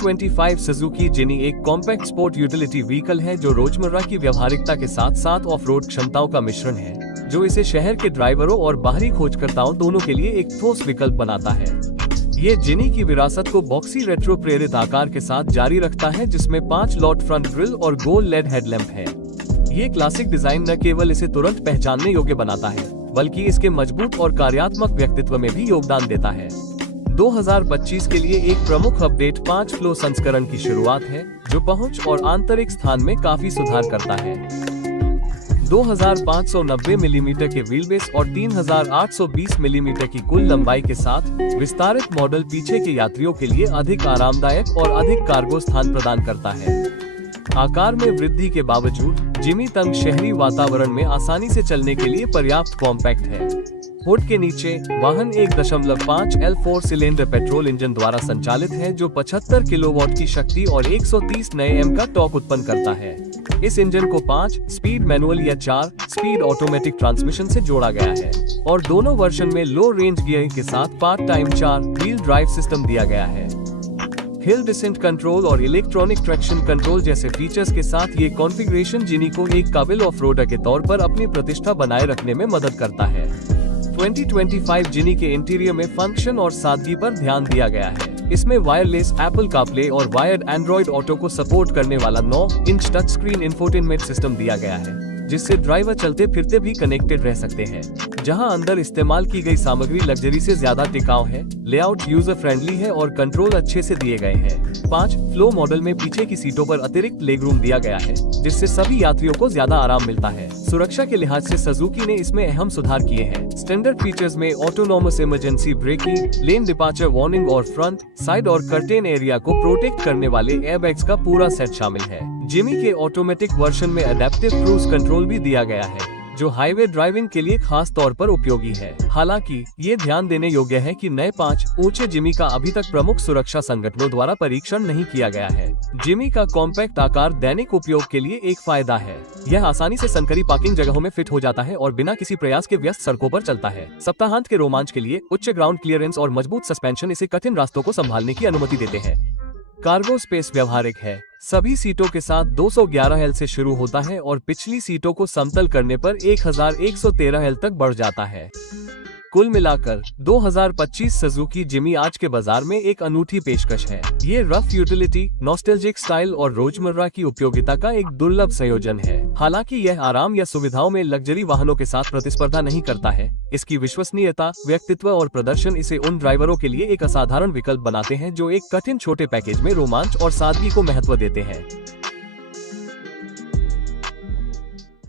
2025 Suzuki जिनी एक compact sport utility vehicle है जो रोजमर्रा की व्यवहारिकता के साथ साथ ऑफ रोड क्षमताओं का मिश्रण है, जो इसे शहर के ड्राइवरों और बाहरी खोजकर्ताओं दोनों के लिए एक ठोस विकल्प बनाता है। ये जिनी की विरासत को बॉक्सी रेट्रो प्रेरित आकार के साथ जारी रखता है, जिसमें 5 लॉट फ्रंट ग्रिल और गोल लेड हेडलैम्प है। ये क्लासिक डिजाइन न केवल इसे तुरंत पहचानने योग्य बनाता है, बल्कि इसके मजबूत और कार्यात्मक व्यक्तित्व में भी योगदान देता है। 2025 के लिए एक प्रमुख अपडेट 5 फ्लो संस्करण की शुरुआत है, जो पहुंच और आंतरिक स्थान में काफी सुधार करता है। 2590 मिलीमीटर के व्हीलबेस और 3820 मिलीमीटर की कुल लंबाई के साथ विस्तारित मॉडल पीछे के यात्रियों के लिए अधिक आरामदायक और अधिक कार्गो स्थान प्रदान करता है। आकार में वृद्धि के बावजूद जिमी तंग शहरी वातावरण में आसानी से चलने के लिए पर्याप्त कॉम्पैक्ट है। हुड के नीचे वाहन 1.5 L4 सिलेंडर पेट्रोल इंजन द्वारा संचालित है, जो 75 किलोवाट की शक्ति और 130 Nm का टॉर्क उत्पन्न करता है। इस इंजन को 5 स्पीड मैनुअल या 4 स्पीड ऑटोमेटिक ट्रांसमिशन से जोड़ा गया है और दोनों वर्जन में लो रेंज गियरिंग के साथ part time 4 wheel drive system दिया गया है। हिल डिसेंट कंट्रोल और इलेक्ट्रॉनिक ट्रैक्शन कंट्रोल जैसे फीचर्स के साथ ये कॉन्फ़िगरेशन जिनी को एक काबिल ऑफ रोडर के तौर पर अपनी प्रतिष्ठा बनाए रखने में मदद करता है। 2025 जिनी के इंटीरियर में फंक्शन और सादगी पर ध्यान दिया गया है। इसमें वायरलेस एप्पल कारप्ले और वायर्ड एंड्रॉइड ऑटो को सपोर्ट करने वाला 9 inch touch screen infotainment system दिया गया है, जिससे ड्राइवर चलते फिरते भी कनेक्टेड रह सकते हैं। जहां अंदर इस्तेमाल की गई सामग्री लग्जरी से ज्यादा टिकाऊ है, लेआउट यूजर फ्रेंडली है और कंट्रोल अच्छे से दिए गए हैं। 5 फ्लो मॉडल में पीछे की सीटों पर अतिरिक्त लेगरूम दिया गया है, जिससे सभी यात्रियों को ज्यादा आराम मिलता है। सुरक्षा के लिहाज से सुजुकी ने इसमें अहम सुधार किए हैं। स्टैंडर्ड फीचर्स में autonomous emergency breaking, lane departure warning और फ्रंट, साइड और कर्टेन एरिया को प्रोटेक्ट करने वाले एयरबैग्स का पूरा सेट शामिल है। जिमी के ऑटोमेटिक वर्जन में अडेप्टिव क्रूज कंट्रोल भी दिया गया है, जो हाईवे ड्राइविंग के लिए खास तौर पर उपयोगी है। हालांकि ये ध्यान देने योग्य है कि नए 5 ऊंचे जिमी का अभी तक प्रमुख सुरक्षा संगठनों द्वारा परीक्षण नहीं किया गया है। जिमी का कॉम्पैक्ट आकार दैनिक उपयोग के लिए एक फायदा है। यह आसानी से संकरी पार्किंग जगहों में फिट हो जाता है और बिना किसी प्रयास के व्यस्त सड़कों पर चलता है। सप्ताहांत के रोमांच के लिए उच्च ग्राउंड क्लियरेंस और मजबूत सस्पेंशन इसे कठिन रास्तों को संभालने की अनुमति देते हैं। कार्गो स्पेस व्यवहारिक है। सभी सीटों के साथ 211 L से शुरू होता है और पिछली सीटों को समतल करने पर 1113 L तक बढ़ जाता है। कुल मिलाकर 2025 सुजुकी जिमी आज के बाजार में एक अनूठी पेशकश है। ये रफ यूटिलिटी, नॉस्टैल्जिक स्टाइल और रोजमर्रा की उपयोगिता का एक दुर्लभ संयोजन है। हालांकि यह आराम या सुविधाओं में लग्जरी वाहनों के साथ प्रतिस्पर्धा नहीं करता है, इसकी विश्वसनीयता, व्यक्तित्व और प्रदर्शन इसे उन ड्राइवरों के लिए एक असाधारण विकल्प बनाते हैं जो एक कठिन छोटे पैकेज में रोमांच और सादगी को महत्व देते हैं।